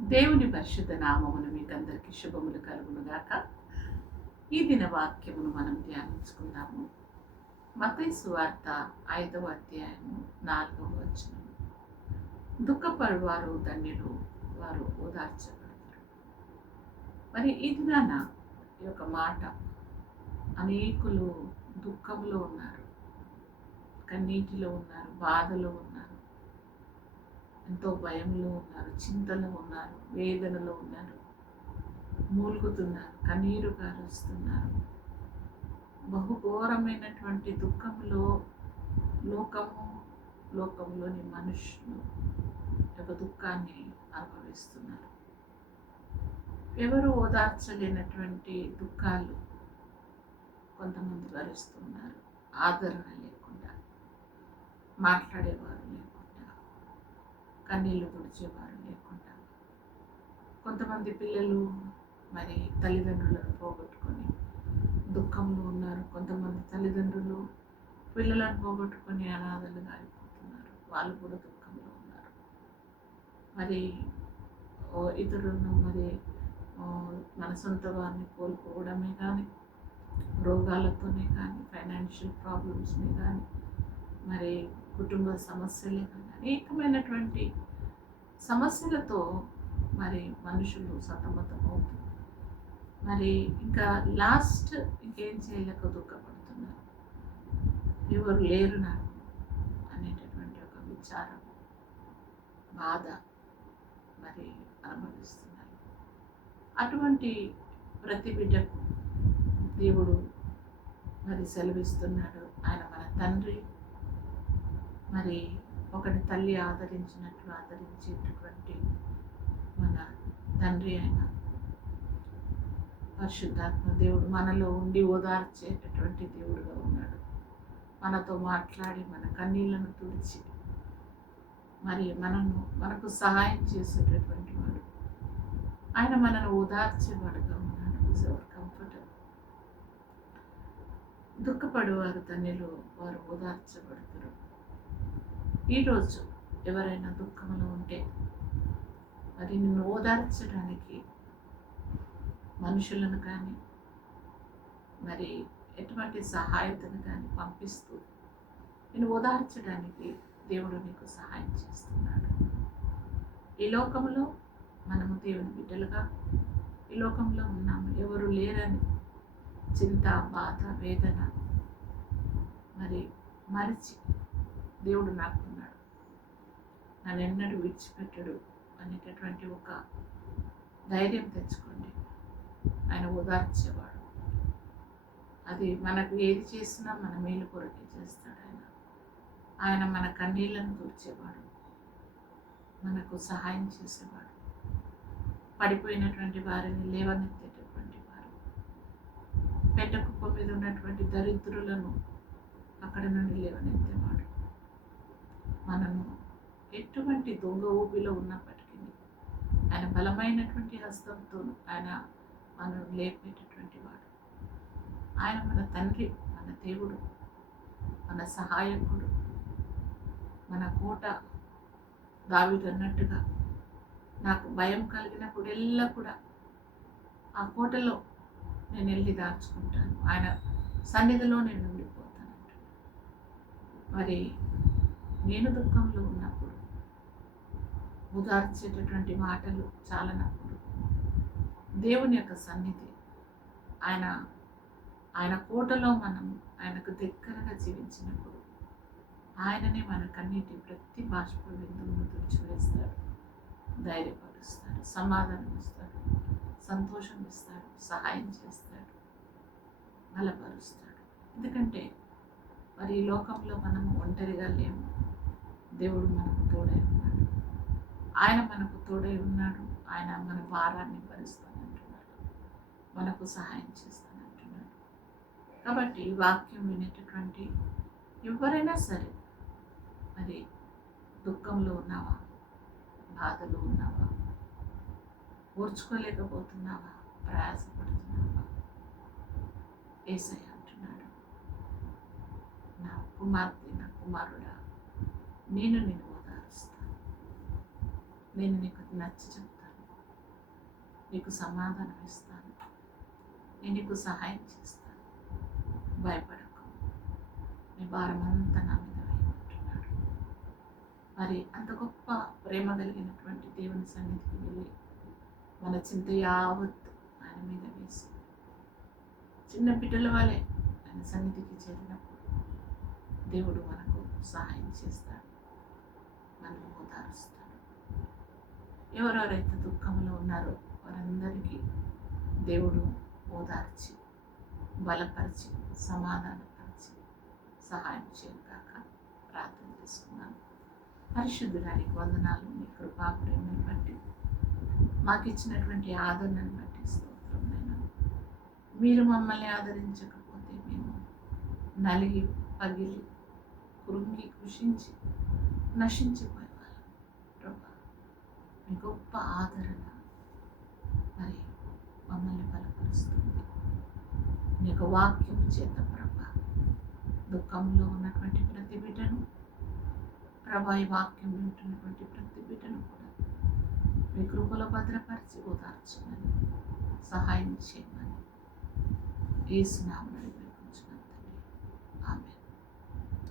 దేవుని పరిశుద్ధ నామమును మీకు అందరికీ శుభములు కలుగునుగాక. ఈ దిన వాక్యమును మనం ధ్యానించుకుందాము. మతై సువార్త ఐదవ అధ్యాయము నాలుగవ వచనం. దుఃఖపడువారు ధన్యులు వారు ఓదార్చబడతారు. మరి ఈ దినాన ఈ యొక్క మాట అనేకులు దుఃఖంలో ఉన్నారు. కన్నీటిలో ఉన్నారు బాధలో ఉన్నారు. ఎంతో భయంలో ఉన్నారు చింతలో ఉన్నారు వేదనలో ఉన్నారు మూలుగుతున్నారు కన్నీరు కారుస్తున్నారు బహుఘోరమైనటువంటి దుఃఖంలో లోకము లోకంలోని మనుషులు యొక్క దుఃఖాన్ని అనుభవిస్తున్నారు. ఎవరు ఓదార్చలేనటువంటి దుఃఖాలు కొంతమంది భరిస్తున్నారు. ఆదరణ లేకుండా మాట్లాడేవారు లేకుండా కన్నీళ్ళు తుడిచేవారు లేకుండా. కొంతమంది పిల్లలు మరి తల్లిదండ్రులను పోగొట్టుకొని దుఃఖంలో ఉన్నారు. కొంతమంది తల్లిదండ్రులు పిల్లలను పోగొట్టుకొని అనాథలుగా అయిపోతున్నారు వాళ్ళు కూడా దుఃఖంలో ఉన్నారు. మరి ఇతరులను మరి మన సొంత వారిని కోల్పోవడమే కానీ రోగాలతోనే కానీ ఫైనాన్షియల్ ప్రాబ్లమ్స్ని కానీ మరి కుటుంబ సమస్యలే కానీ అనేకమైనటువంటి సమస్యలతో మరి మనుషులు సతమతమవుతూ మరి ఇంకా లాస్ట్ ఇంకేం చేయలేక దుఃఖపడుతున్నారు. ఎవరు లేరు నాకు అనేటటువంటి ఒక విచారం బాధ మరి అనుభవిస్తున్నారు. అటువంటి ప్రతి బిడ్డకు దేవుడు మరి సెలవిస్తున్నాడు. ఆయన మన తండ్రి మరి ఒకటి తల్లి ఆదరించినట్లు ఆదరించేటటువంటి మన తండ్రి అయిన పరిశుద్ధాత్మ దేవుడు మనలో ఉండి ఓదార్చేటటువంటి దేవుడుగా ఉన్నాడు. మనతో మాట్లాడి మన కన్నీళ్ళను తుడిచి మరి మనను మనకు సహాయం చేసేటటువంటి వాడు. ఆయన మనను ఓదార్చేవాడుగా ఉన్నాడు. ఈజ్ అవర్ కంఫర్టబుల్ దుఃఖపడేవారు తన్నిలో వారు ఓదార్చబడుతున్నారు ఈరోజు ఎవరైనా దుఃఖంలో ఉంటే మరి నిన్ను ఓదార్చడానికి మనుషులను కానీ మరి ఎటువంటి సహాయతను కానీ పంపిస్తూ నేను ఓదార్చడానికి దేవుడు నీకు సహాయం చేస్తున్నాడు. ఈ లోకంలో మనము దేవుని బిడ్డలుగా ఈ లోకంలో ఉన్నాము. ఎవరు లేరని చింత బాధ వేదన మరి మరిచి దేవుడు నాకున్నాడు నన్ను ఎన్నడూ విడిచిపెట్టడు అనేటటువంటి ఒక ధైర్యం తెచ్చుకోండి. ఆయన ఓదార్చేవాడు. అది మనకు ఏది చేసినా మన మేలు కొరకే చేస్తాడు ఆయన. ఆయన మన కన్నీళ్ళను తూర్చేవాడు మనకు సహాయం చేసేవాడు. పడిపోయినటువంటి వారిని లేవనెత్తేటటువంటి వారు. పెట్ట కుప్ప మీద ఉన్నటువంటి దరిద్రులను అక్కడ నుండి లేవనెత్తాడు మనము ఎటువంటి దొంగ ఊపిలో ఉన్నప్పటికీ ఆయన బలమైనటువంటి హస్తంతో ఆయన మనం లేపేటటువంటి వాడు. ఆయన మన తండ్రి మన దేవుడు మన సహాయకుడు మన కోట దావిదు అన్నట్టుగా నాకు భయం కలిగినప్పుడు ఎల్లా కూడా ఆ కోటలో నేను వెళ్ళి దాచుకుంటాను. ఆయన సన్నిధిలో నేను ఉండిపోతాను మరి నేను దుఃఖంలో ఉన్నప్పుడు ఉదార్చేటటువంటి మాటలు చాలనప్పుడు దేవుని యొక్క సన్నిధి ఆయన ఆయన కోటలో మనం ఆయనకు దగ్గరగా జీవించినప్పుడు ఆయననే మనకన్నిటి ప్రతి బాష్ప బిందువును తుడిచివేస్తాడు. ధైర్యపరుస్తాడు సమాధానం ఇస్తాడు సంతోషం ఇస్తాడు సహాయం చేస్తాడు బలపరుస్తాడు. ఎందుకంటే మరి ఈ లోకంలో మనము ఒంటరిగా లేము. దేవుడు మనకు తోడై ఉన్నాడు. ఆయన మనకు తోడై ఉన్నాడు. ఆయన మన భారాన్ని భరిస్తానంటున్నాడు. మనకు సహాయం చేస్తానంటున్నాడు. కాబట్టి వాక్యం వినేటటువంటి ఎవరైనా సరే మరి దుఃఖంలో ఉన్నావా? బాధలో ఉన్నావా? ఓర్చుకోలేకపోతున్నావా? ప్రయాసపడుతున్నావా? ఏసై అంటున్నాడు. నా కుమార్తె నా కుమారుడు నేను నేను ఓదారుస్తాను నేను నీకు నచ్చ చెప్తాను. నీకు సమాధానం ఇస్తాను. నేను నీకు సహాయం చేస్తాను. భయపడకు. నీ భారం అంతా నా మీద వేయమంటున్నాడు. మరి అంత గొప్ప ప్రేమ కలిగినటువంటి దేవుని సన్నిధికి వెళ్ళి మన చింత యావత్ ఆయన మీద వేసి చిన్న బిడ్డల వలె ఆయన సన్నిధికి చేరినప్పుడు దేవుడు మనకు సహాయం చేస్తాడు. మనల్ని ఓదారుస్తాడు ఎవరెవరైతే దుఃఖంలో ఉన్నారో వారందరికీ దేవుడు ఓదార్చి బలపరిచి సమాధానపరిచి సహాయం చేయగాక ప్రార్థన చేసుకున్నాను పరిశుద్ధుడానికి వందనాలు. మీ కృపా ప్రేమను బట్టి మాకు ఇచ్చినటువంటి ఆదరణను బట్టి స్తోత్రం నేను మీరు మమ్మల్ని ఆదరించకపోతే మేము నలిగి పగిలి కృంగి కృషించి నశించిపోయేవాళ్ళం ప్రభా మీ గొప్ప ఆదరణ మరి మమ్మల్ని బలపరుస్తుంది. మీ యొక్క వాక్యం చేత ప్రభా దుఃఖంలో ఉన్నటువంటి ప్రతి బిడ్డను ప్రభా ఈ వాక్యం వింటున్నటువంటి ప్రతి బిడ్డను కూడా మీ కృపలో భద్రపరిచి ఓదార్చమని సహాయం చేయమని ఏసునామన